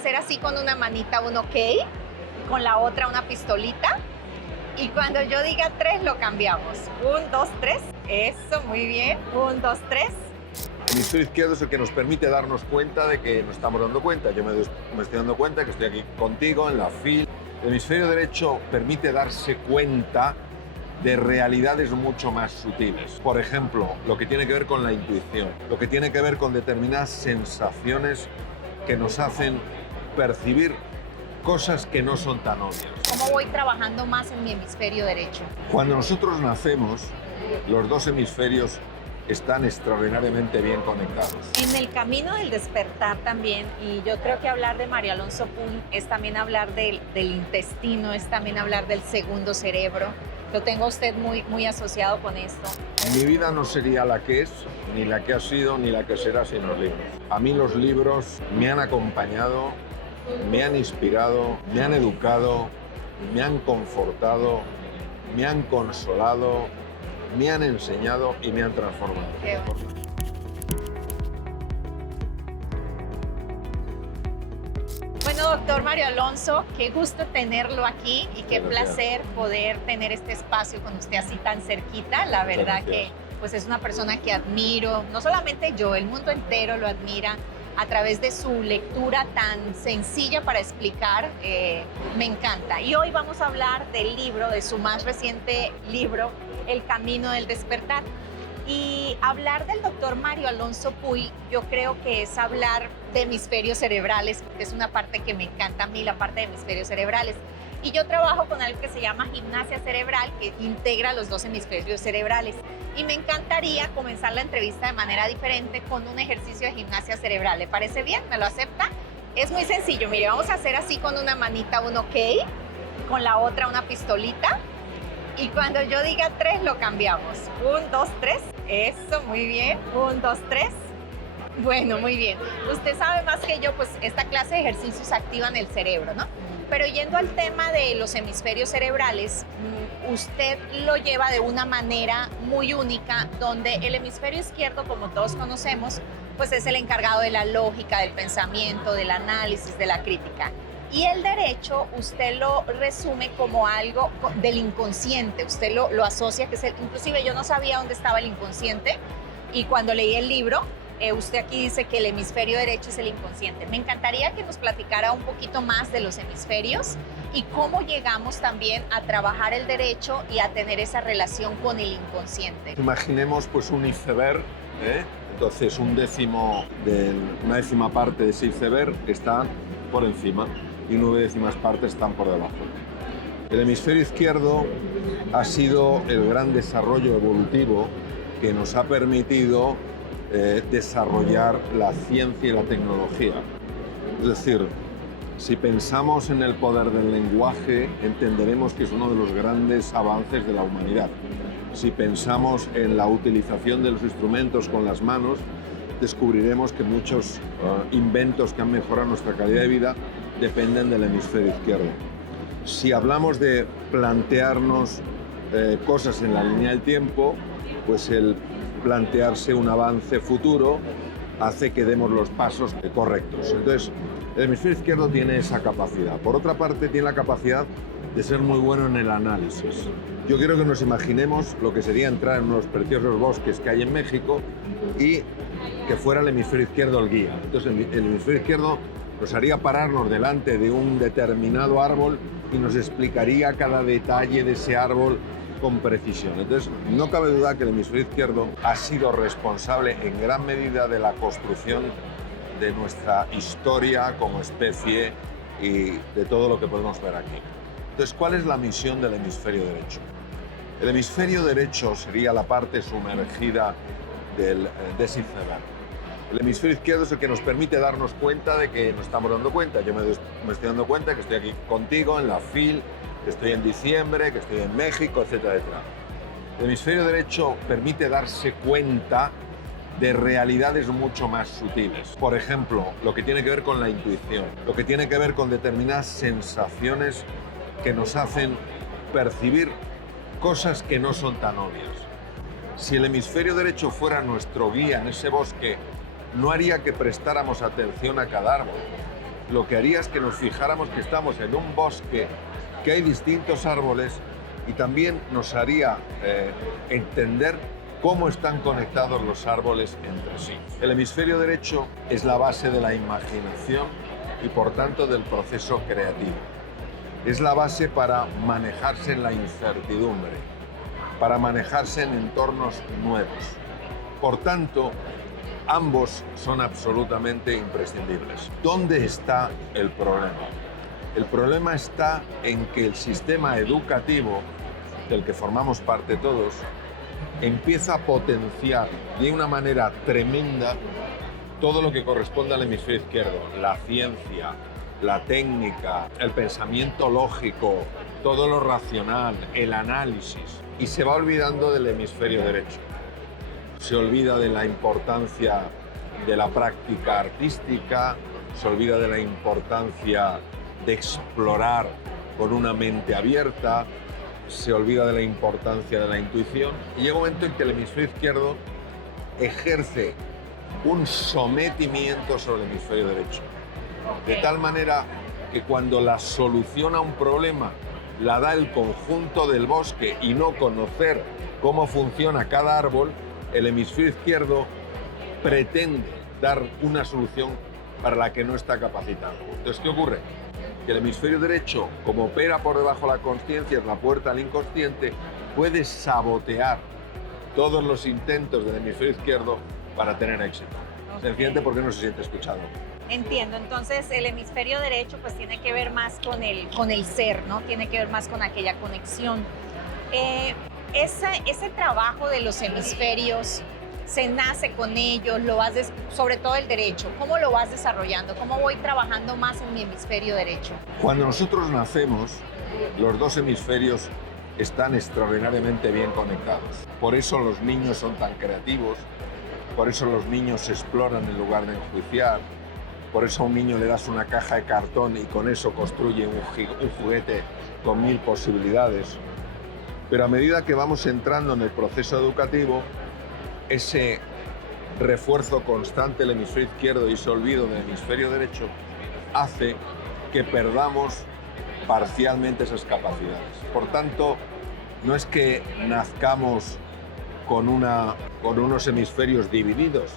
hacer así con una manita un ok, con la otra una pistolita. Y cuando yo diga 3, lo cambiamos. 1, 2, 3. Eso, muy bien. 1, 2, 3. El hemisferio izquierdo es el que nos permite darnos cuenta de que nos estamos dando cuenta. Yo me estoy dando cuenta que estoy aquí contigo en la fila. El hemisferio derecho permite darse cuenta de realidades mucho más sutiles. Por ejemplo, lo que tiene que ver con la intuición, lo que tiene que ver con determinadas sensaciones que nos hacen percibir cosas que no son tan obvias. ¿Cómo voy trabajando más en mi hemisferio derecho? Cuando nosotros nacemos, los dos hemisferios están extraordinariamente bien conectados. En el camino del despertar también, y yo creo que hablar de Mario Alonso Puy es también hablar del intestino, es también hablar del segundo cerebro. Lo tengo a usted muy asociado con esto. Mi vida no sería la que es, ni la que ha sido, ni la que será sin los libros. A mí los libros me han acompañado, me han inspirado, me han educado, me han confortado, me han consolado, me han enseñado y me han transformado. Qué bueno. Bueno, doctor Mario Alonso, qué gusto tenerlo aquí y qué placer poder tener este espacio con usted así tan cerquita. La verdad que pues es una persona que admiro, no solamente yo, el mundo entero lo admira a través de su lectura tan sencilla para explicar. Me encanta. Y hoy vamos a hablar del libro, de su más reciente libro, El Camino del Despertar. Y hablar del doctor Mario Alonso Puy, yo creo que es hablar de hemisferios cerebrales, porque es una parte que me encanta a mí, la parte de hemisferios cerebrales. Y yo trabajo con algo que se llama gimnasia cerebral, que integra los dos hemisferios cerebrales. Y me encantaría comenzar la entrevista de manera diferente con un ejercicio de gimnasia cerebral. ¿Le parece bien? ¿Me lo acepta? Es muy sencillo. Mire, vamos a hacer así con una manita un ok, con la otra una pistolita. Y cuando yo diga 3, lo cambiamos. 1, 2, 3. Eso, muy bien. 1, 2, 3. Bueno, muy bien. Usted sabe más que yo, pues esta clase de ejercicios activan el cerebro, ¿no? Pero yendo al tema de los hemisferios cerebrales, usted lo lleva de una manera muy única, donde el hemisferio izquierdo, como todos conocemos, pues es el encargado de la lógica, del pensamiento, del análisis, de la crítica. Y el derecho, usted lo resume como algo del inconsciente, usted lo asocia, que es inclusive yo no sabía dónde estaba el inconsciente, y cuando leí el libro, usted aquí dice que el hemisferio derecho es el inconsciente. Me encantaría que nos platicara un poquito más de los hemisferios y cómo llegamos también a trabajar el derecho y a tener esa relación con el inconsciente. Imaginemos pues un iceberg, entonces una décima parte de ese iceberg está por encima y 9 décimas partes están por debajo. El hemisferio izquierdo ha sido el gran desarrollo evolutivo que nos ha permitido desarrollar la ciencia y la tecnología. Es decir, si pensamos en el poder del lenguaje, entenderemos que es uno de los grandes avances de la humanidad. Si pensamos en la utilización de los instrumentos con las manos, descubriremos que muchos inventos que han mejorado nuestra calidad de vida dependen del hemisferio izquierdo. Si hablamos de plantearnos cosas en la línea del tiempo, pues el plantearse un avance futuro hace que demos los pasos correctos. Entonces, el hemisferio izquierdo tiene esa capacidad. Por otra parte, tiene la capacidad de ser muy bueno en el análisis. Yo quiero que nos imaginemos lo que sería entrar en unos preciosos bosques que hay en México y que fuera el hemisferio izquierdo el guía. Entonces, el hemisferio izquierdo nos haría pararnos delante de un determinado árbol y nos explicaría cada detalle de ese árbol con precisión. Entonces, no cabe duda que el hemisferio izquierdo ha sido responsable en gran medida de la construcción de nuestra historia como especie y de todo lo que podemos ver aquí. Entonces, ¿cuál es la misión del hemisferio derecho? El hemisferio derecho sería la parte sumergida de ese iceberg. El hemisferio izquierdo es el que nos permite darnos cuenta de que nos estamos dando cuenta. Yo me estoy dando cuenta que estoy aquí contigo en la FIL, que estoy en diciembre, que estoy en México, etcétera, etcétera. El hemisferio derecho permite darse cuenta de realidades mucho más sutiles. Por ejemplo, lo que tiene que ver con la intuición, lo que tiene que ver con determinadas sensaciones que nos hacen percibir cosas que no son tan obvias. Si el hemisferio derecho fuera nuestro guía en ese bosque, no haría que prestáramos atención a cada árbol. lo que haría es que nos fijáramos que estamos en un bosque, que hay distintos árboles y también nos haría entender cómo están conectados los árboles entre sí. El hemisferio derecho es la base de la imaginación y por tanto del proceso creativo. Es la base para manejarse en la incertidumbre, para manejarse en entornos nuevos. Por tanto, ambos son absolutamente imprescindibles. ¿Dónde está el problema? El problema está en que el sistema educativo, del que formamos parte todos, empieza a potenciar de una manera tremenda todo lo que corresponde al hemisferio izquierdo, la ciencia, la técnica, el pensamiento lógico, todo lo racional, el análisis, y se va olvidando del hemisferio derecho. Se olvida de la importancia de la práctica artística, se olvida de la importancia de explorar con una mente abierta, se olvida de la importancia de la intuición y llega un momento en que el hemisferio izquierdo ejerce un sometimiento sobre el hemisferio derecho. De tal manera que cuando la solución a un problema la da el conjunto del bosque y no conocer cómo funciona cada árbol, el hemisferio izquierdo pretende dar una solución para la que no está capacitado. Entonces, ¿qué ocurre? Que el hemisferio derecho, como opera por debajo de la consciencia, es la puerta al inconsciente, puede sabotear todos los intentos del hemisferio izquierdo para tener éxito. Sencillamente porque no se siente escuchado. Entiendo, entonces el hemisferio derecho pues tiene que ver más con el ser, ¿no? Tiene que ver más con aquella conexión. Ese trabajo de los hemisferios, se nace con ellos, sobre todo el derecho, ¿cómo lo vas desarrollando? ¿Cómo voy trabajando más en mi hemisferio derecho? Cuando nosotros nacemos, los dos hemisferios están extraordinariamente bien conectados. Por eso los niños son tan creativos, por eso los niños exploran en lugar de enjuiciar, por eso a un niño le das una caja de cartón y con eso construye un juguete con 1000 posibilidades. Pero a medida que vamos entrando en el proceso educativo, ese refuerzo constante del hemisferio izquierdo y ese olvido del hemisferio derecho hace que perdamos parcialmente esas capacidades. Por tanto, no es que nazcamos con unos hemisferios divididos,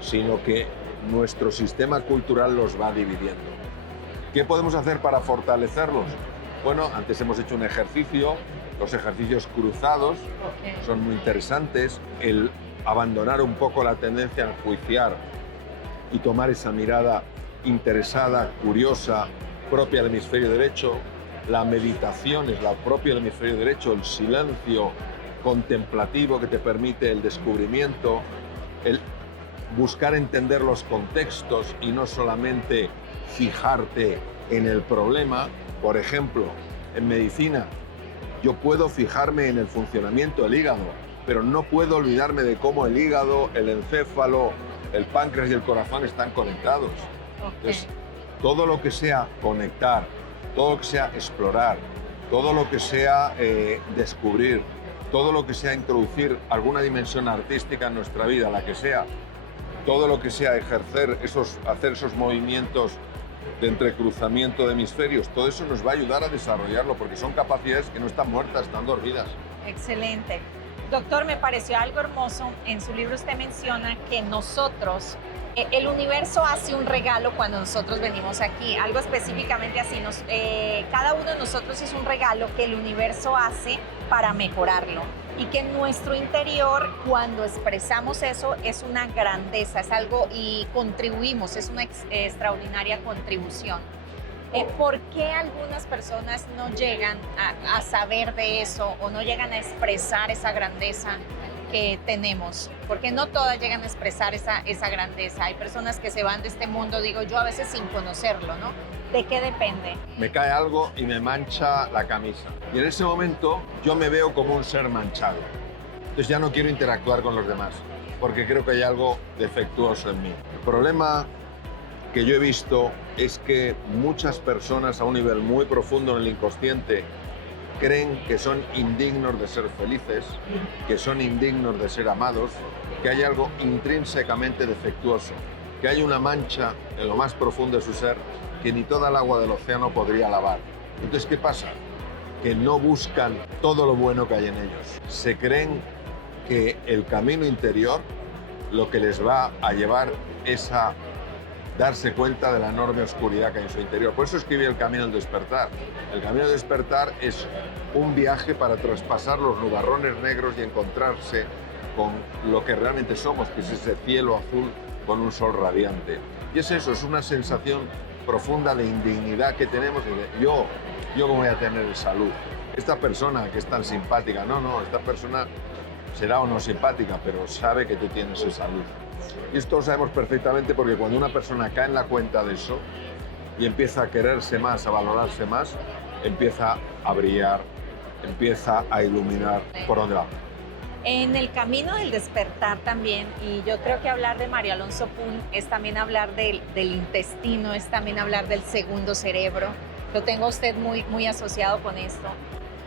sino que nuestro sistema cultural los va dividiendo. ¿Qué podemos hacer para fortalecerlos? Bueno, antes hemos hecho un ejercicio, los ejercicios cruzados son muy interesantes, el abandonar un poco la tendencia a enjuiciar y tomar esa mirada interesada, curiosa, propia del hemisferio derecho. La meditación es la propia del hemisferio derecho, el silencio contemplativo que te permite el descubrimiento, el buscar entender los contextos y no solamente fijarte en el problema. Por ejemplo, en medicina, yo puedo fijarme en el funcionamiento del hígado, pero no puedo olvidarme de cómo el hígado, el encéfalo, el páncreas y el corazón están conectados. Entonces, todo lo que sea conectar, todo lo que sea explorar, todo lo que sea descubrir, todo lo que sea introducir alguna dimensión artística en nuestra vida, la que sea, todo lo que sea hacer esos movimientos de entrecruzamiento de hemisferios, todo eso nos va a ayudar a desarrollarlo, porque son capacidades que no están muertas, están dormidas. Excelente. Doctor, me pareció algo hermoso. En su libro usted menciona que nosotros, el universo hace un regalo cuando nosotros venimos aquí, algo específicamente así. Cada uno de nosotros es un regalo que el universo hace para mejorarlo. Y que en nuestro interior, cuando expresamos eso, es una grandeza, es algo y contribuimos, es una extraordinaria contribución. ¿Por qué algunas personas no llegan a saber de eso o no llegan a expresar esa grandeza que tenemos? Porque no todas llegan a expresar esa grandeza. Hay personas que se van de este mundo, digo yo, a veces sin conocerlo, ¿no? ¿De qué depende? Me cae algo y me mancha la camisa. Y en ese momento yo me veo como un ser manchado. Entonces ya no quiero interactuar con los demás, porque creo que hay algo defectuoso en mí. El problema que yo he visto es que muchas personas a un nivel muy profundo en el inconsciente creen que son indignos de ser felices, que son indignos de ser amados, que hay algo intrínsecamente defectuoso, que hay una mancha en lo más profundo de su ser que ni toda el agua del océano podría lavar. Entonces, ¿qué pasa? Que no buscan todo lo bueno que hay en ellos. Se creen que el camino interior lo que les va a llevar es a darse cuenta de la enorme oscuridad que hay en su interior. Por eso escribí El Camino del Despertar. El Camino del Despertar es un viaje para traspasar los nubarrones negros y encontrarse con lo que realmente somos, que es ese cielo azul con un sol radiante. Y es eso, es una sensación profunda de indignidad que tenemos. Yo cómo voy a tener salud. Esta persona que es tan simpática, no, esta persona será o no simpática, pero sabe que tú tienes esa luz. Y esto lo sabemos perfectamente porque cuando una persona cae en la cuenta de eso y empieza a quererse más, a valorarse más, empieza a brillar, empieza a iluminar por donde va. En el camino del despertar también, y yo creo que hablar de Mario Alonso Punt es también hablar del intestino, es también hablar del segundo cerebro. Lo tengo a usted muy asociado con esto.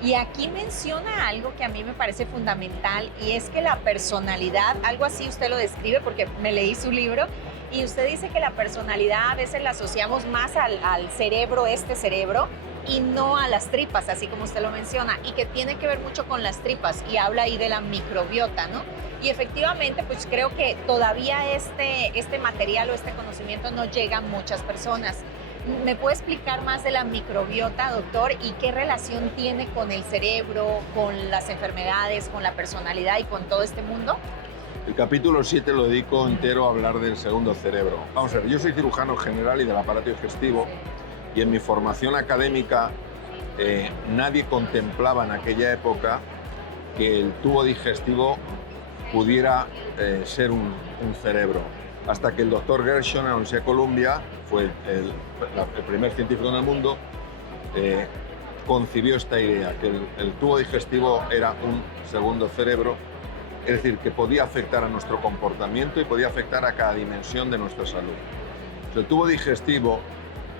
Y aquí menciona algo que a mí me parece fundamental y es que la personalidad, algo así usted lo describe porque me leí su libro, y usted dice que la personalidad a veces la asociamos más al cerebro, este cerebro, y no a las tripas, así como usted lo menciona, y que tiene que ver mucho con las tripas, y habla ahí de la microbiota, ¿no? Y efectivamente, pues creo que todavía este material o este conocimiento no llega a muchas personas. ¿Me puede explicar más de la microbiota, doctor, y qué relación tiene con el cerebro, con las enfermedades, con la personalidad y con todo este mundo? El capítulo 7 lo dedico entero a hablar del segundo cerebro. Vamos a ver, yo soy cirujano general y del aparato digestivo, y en mi formación académica nadie contemplaba en aquella época que el tubo digestivo pudiera ser un cerebro. Hasta que el doctor Gershon en la Universidad de Columbia, fue el primer científico en el mundo, concibió esta idea, que el tubo digestivo era un segundo cerebro, es decir, que podía afectar a nuestro comportamiento y podía afectar a cada dimensión de nuestra salud. El tubo digestivo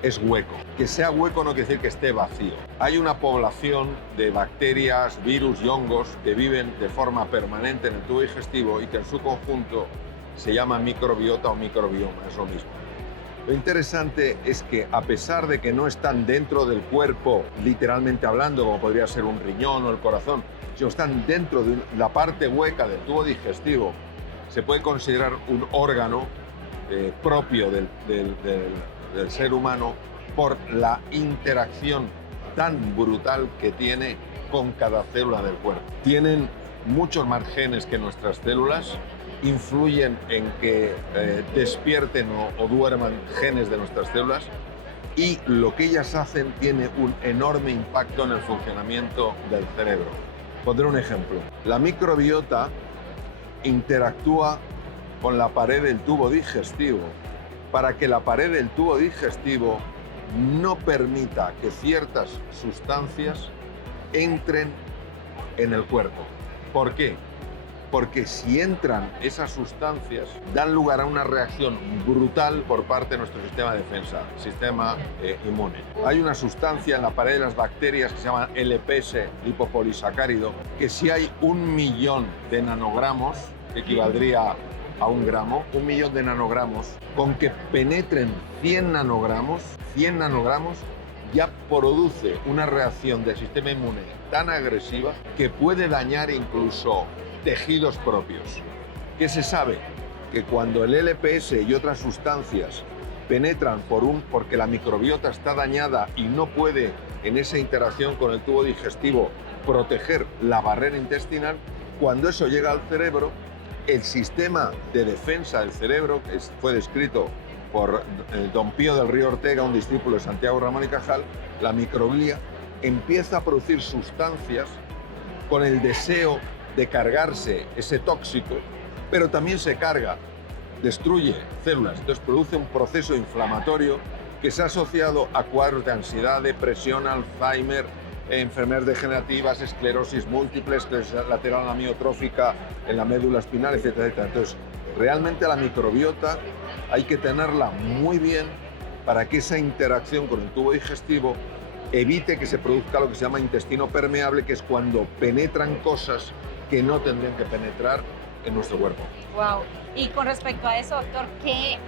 es hueco. Que sea hueco no quiere decir que esté vacío. Hay una población de bacterias, virus y hongos que viven de forma permanente en el tubo digestivo y que en su conjunto se llama microbiota o microbioma, es lo mismo. Lo interesante es que a pesar de que no están dentro del cuerpo, literalmente hablando, como podría ser un riñón o el corazón, sino están dentro de la parte hueca del tubo digestivo, se puede considerar un órgano propio del ser humano por la interacción tan brutal que tiene con cada célula del cuerpo. Tienen muchos más genes que nuestras células, influyen en que despierten o duerman genes de nuestras células, y lo que ellas hacen tiene un enorme impacto en el funcionamiento del cerebro. Pondré un ejemplo. La microbiota interactúa con la pared del tubo digestivo para que la pared del tubo digestivo no permita que ciertas sustancias entren en el cuerpo. ¿Por qué? Porque si entran esas sustancias, dan lugar a una reacción brutal por parte de nuestro sistema de defensa, sistema inmune. Hay una sustancia en la pared de las bacterias que se llama LPS, lipopolisacárido, que si hay 1 millón de nanogramos, que equivaldría a 1 gramo, 1 millón de nanogramos, con que penetren 100 nanogramos ya produce una reacción del sistema inmune tan agresiva que puede dañar incluso tejidos propios. ¿Qué se sabe? Que cuando el LPS y otras sustancias penetran porque la microbiota está dañada y no puede en esa interacción con el tubo digestivo proteger la barrera intestinal, cuando eso llega al cerebro, el sistema de defensa del cerebro, que fue descrito por don Pío del Río Ortega, un discípulo de Santiago Ramón y Cajal, la microglía empieza a producir sustancias con el deseo de cargarse ese tóxico, pero también se carga, destruye células, entonces produce un proceso inflamatorio que se ha asociado a cuadros de ansiedad, depresión, Alzheimer, enfermedades degenerativas, esclerosis múltiple, esclerosis lateral amiotrófica en la médula espinal, etcétera, etcétera. Entonces, realmente la microbiota hay que tenerla muy bien para que esa interacción con el tubo digestivo evite que se produzca lo que se llama intestino permeable, que es cuando penetran cosas que no tendrían que penetrar en nuestro cuerpo. Wow. Y con respecto a eso, doctor, ¿qué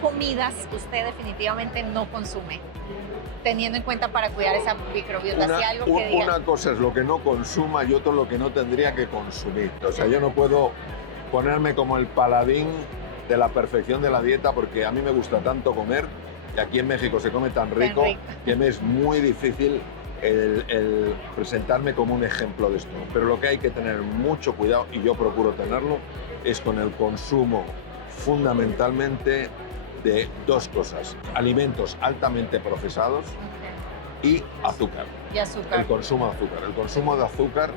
comidas usted definitivamente no consume? Teniendo en cuenta para cuidar esa microbiota, si algo que diga. Una cosa es lo que no consuma y otro lo que no tendría que consumir. O sea, yo no puedo ponerme como el paladín de la perfección de la dieta porque a mí me gusta tanto comer y aquí en México se come tan rico que me es muy difícil el presentarme como un ejemplo de esto. Pero lo que hay que tener mucho cuidado, y yo procuro tenerlo, es con el consumo fundamentalmente de dos cosas: alimentos altamente procesados y azúcar. Y azúcar. El consumo de azúcar. El consumo de azúcar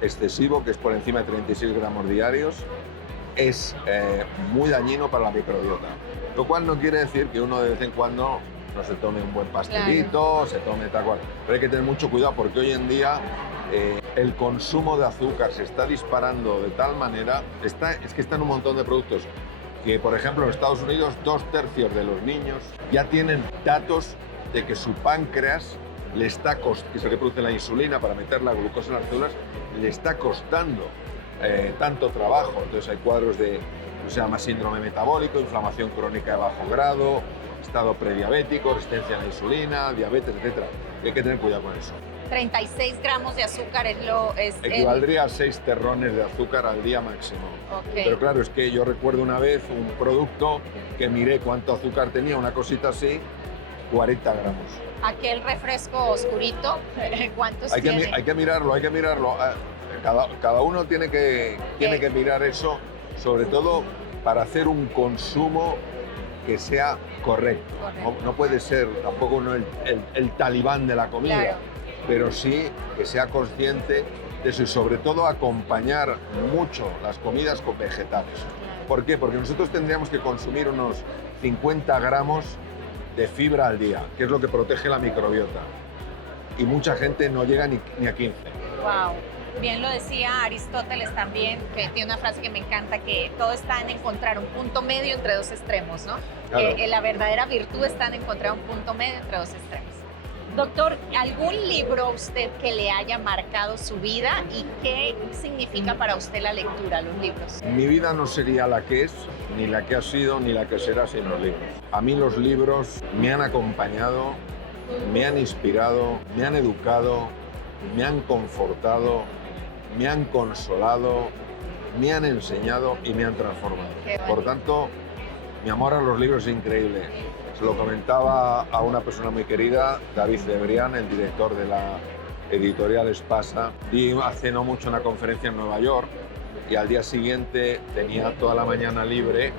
excesivo, que es por encima de 36 gramos diarios, es muy dañino para la microbiota. Lo cual no quiere decir que uno de vez en cuando no se tome un buen pastelito, se tome tal cual. Pero hay que tener mucho cuidado porque hoy en día el consumo de azúcar se está disparando de tal manera, es que están un montón de productos que, por ejemplo, en Estados Unidos 2/3 de los niños ya tienen datos de que su páncreas le está que es el que produce la insulina para meter la glucosa en las células, le está costando tanto trabajo. Entonces hay cuadros de, se llama síndrome metabólico, inflamación crónica de bajo grado, estado prediabético, resistencia a la insulina, diabetes, etc. Y hay que tener cuidado con eso. 36 gramos de azúcar equivaldría a 6 terrones de azúcar al día máximo. Okay. Pero claro, es que yo recuerdo una vez un producto que miré cuánto azúcar tenía, una cosita así, 40 gramos. Aquel refresco oscurito, ¿cuántos tiene? Hay que mirarlo. Cada uno tiene que mirar eso, sobre todo para hacer un consumo que sea correcto. No puede ser tampoco el talibán de la comida, claro, pero sí que sea consciente de eso y sobre todo acompañar mucho las comidas con vegetales. ¿Por qué? Porque nosotros tendríamos que consumir unos 50 gramos de fibra al día, que es lo que protege la microbiota. Y mucha gente no llega ni a 15. Wow. Bien lo decía Aristóteles también, que tiene una frase que me encanta, que todo está en encontrar un punto medio entre dos extremos, ¿no? Claro. La verdadera virtud está en encontrar un punto medio entre dos extremos. Doctor, ¿algún libro usted que le haya marcado su vida y qué significa para usted la lectura, los libros? Mi vida no sería la que es, ni la que ha sido, ni la que será sin los libros. A mí los libros me han acompañado, me han inspirado, me han educado, me han confortado, me han consolado, me han enseñado y me han transformado. Por tanto, mi amor a los libros es increíble. Se lo comentaba a una persona muy querida, David Cebrián, el director de la editorial Espasa. Di hace no mucho una conferencia en Nueva York y al día siguiente tenía toda la mañana libre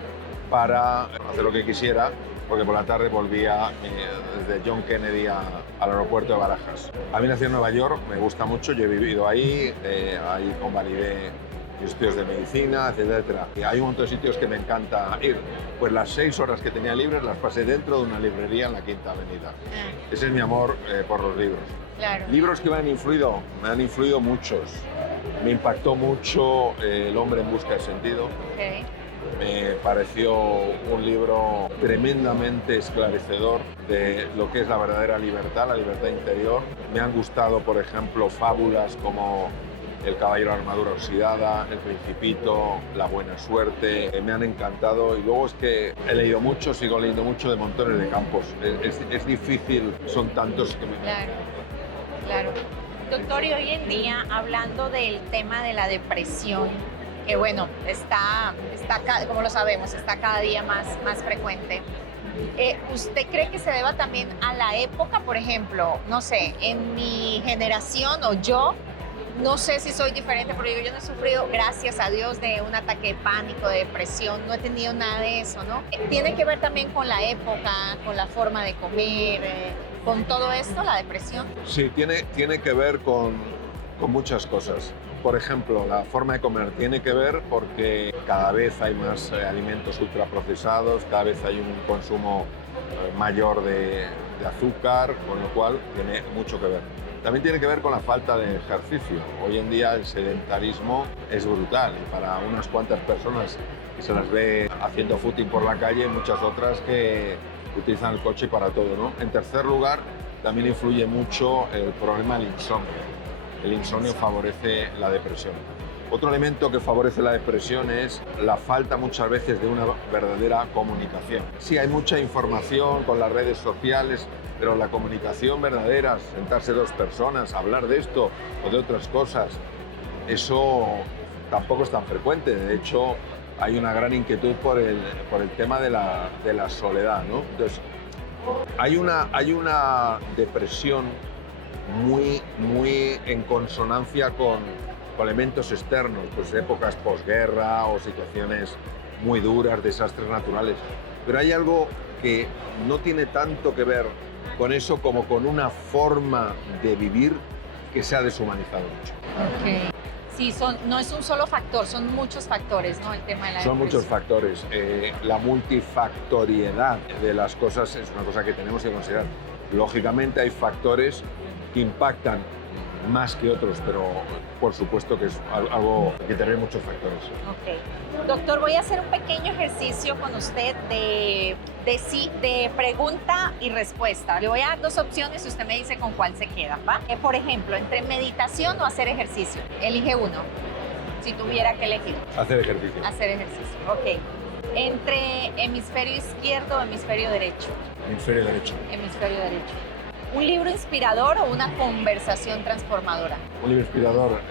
para hacer lo que quisiera, porque por la tarde volvía desde John Kennedy al aeropuerto de Barajas. A mí nací en Nueva York, me gusta mucho, yo he vivido ahí, ahí convalidé estudios de medicina, etcétera. Y hay un montón de sitios que me encanta ir. Pues las 6 horas que tenía libres las pasé dentro de una librería en la Quinta Avenida. Ese es mi amor por los libros. Claro. Libros que me han influido muchos. Me impactó mucho El hombre en busca de sentido. Okay. Me pareció un libro tremendamente esclarecedor de lo que es la verdadera libertad, la libertad interior. Me han gustado, por ejemplo, fábulas como El caballero de armadura oxidada, El Principito, La buena suerte. Me han encantado y luego es que he leído mucho, sigo leyendo mucho de montones de campos. Es difícil, son tantos que me... Claro, claro. Doctor, y hoy en día, hablando del tema de la depresión, que bueno, está como lo sabemos, está cada día más frecuente. ¿Usted cree que se deba también a la época? Por ejemplo, no sé, en mi generación o yo, no sé si soy diferente, pero yo no he sufrido, gracias a Dios, de un ataque de pánico, de depresión, no he tenido nada de eso, ¿no? ¿Tiene que ver también con la época, con la forma de comer, con todo esto, la depresión? Sí, tiene que ver con muchas cosas. Por ejemplo, la forma de comer tiene que ver porque cada vez hay más alimentos ultraprocesados, cada vez hay un consumo mayor de azúcar, con lo cual tiene mucho que ver. También tiene que ver con la falta de ejercicio. Hoy en día el sedentarismo es brutal y para unas cuantas personas que se las ve haciendo footing por la calle, muchas otras que utilizan el coche para todo, ¿no? En tercer lugar, también influye mucho el problema del insomnio. El insomnio favorece la depresión. Otro elemento que favorece la depresión es la falta muchas veces de una verdadera comunicación. Sí, hay mucha información con las redes sociales, pero la comunicación verdadera, sentarse dos personas, hablar de esto o de otras cosas, eso tampoco es tan frecuente. De hecho, hay una gran inquietud por el tema de la soledad, ¿no? Entonces, hay una depresión muy en consonancia con elementos externos, pues épocas posguerra o situaciones muy duras, desastres naturales. Pero hay algo que no tiene tanto que ver con eso como con una forma de vivir que se ha deshumanizado mucho. Okay. Sí, no es un solo factor, son muchos factores, ¿no? El tema de la Son depresión. muchos factores. La multifactoriedad de las cosas es una cosa que tenemos que considerar. Lógicamente hay factores que impactan más que otros, pero por supuesto que es algo que tiene muchos factores. Ok. Doctor, voy a hacer un pequeño ejercicio con usted de pregunta y respuesta. Le voy a dar dos opciones y usted me dice con cuál se queda, ¿va? Por ejemplo, entre meditación o hacer ejercicio. Elige uno, si tuviera que elegir. Hacer ejercicio. Hacer ejercicio, ok. Entre hemisferio izquierdo o hemisferio derecho. Hemisferio derecho. Hemisferio derecho. ¿Un libro inspirador o una conversación transformadora? Un libro inspirador,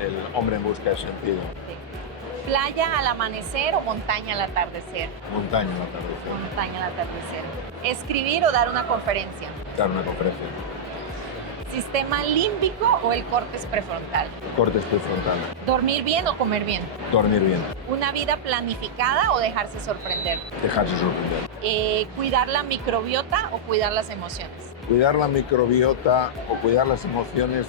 el hombre en busca de sentido. Ok. ¿Playa al amanecer o montaña al atardecer? Montaña al atardecer. Montaña al atardecer. ¿Escribir o dar una conferencia? Dar una conferencia. ¿Sistema límbico o el córtex prefrontal? Cortes prefrontal. ¿Dormir bien o comer bien? Dormir bien. ¿Una vida planificada o dejarse sorprender? Dejarse sorprender. ¿Cuidar la microbiota o cuidar las emociones? Cuidar la microbiota o cuidar las emociones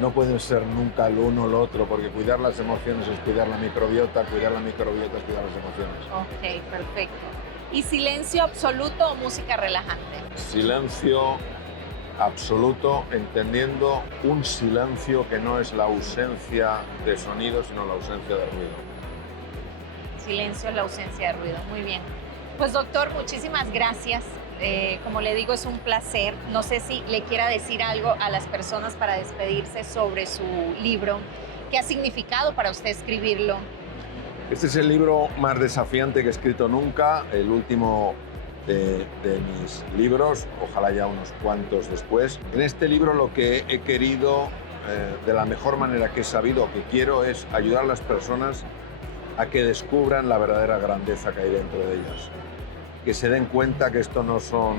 no pueden ser nunca lo uno o lo otro, porque cuidar las emociones es cuidar la microbiota es cuidar las emociones. Ok, perfecto. ¿Y silencio absoluto o música relajante? Silencio absoluto, entendiendo un silencio que no es la ausencia de sonido, sino la ausencia de ruido. Silencio es la ausencia de ruido, muy bien. Pues doctor, muchísimas gracias. Como le digo, es un placer. No sé si le quiera decir algo a las personas para despedirse sobre su libro. ¿Qué ha significado para usted escribirlo? Este es el libro más desafiante que he escrito nunca, el último de mis libros, ojalá ya unos cuantos después. En este libro lo que he querido, de la mejor manera que he sabido, que quiero, es ayudar a las personas a que descubran la verdadera grandeza que hay dentro de ellas. Que se den cuenta que esto no son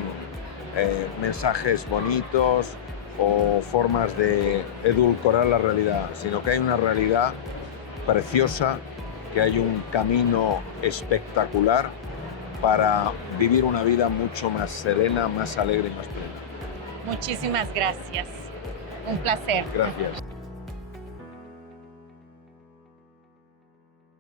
mensajes bonitos o formas de edulcorar la realidad, sino que hay una realidad preciosa, que hay un camino espectacular para vivir una vida mucho más serena, más alegre y más plena. Muchísimas gracias. Un placer. Gracias.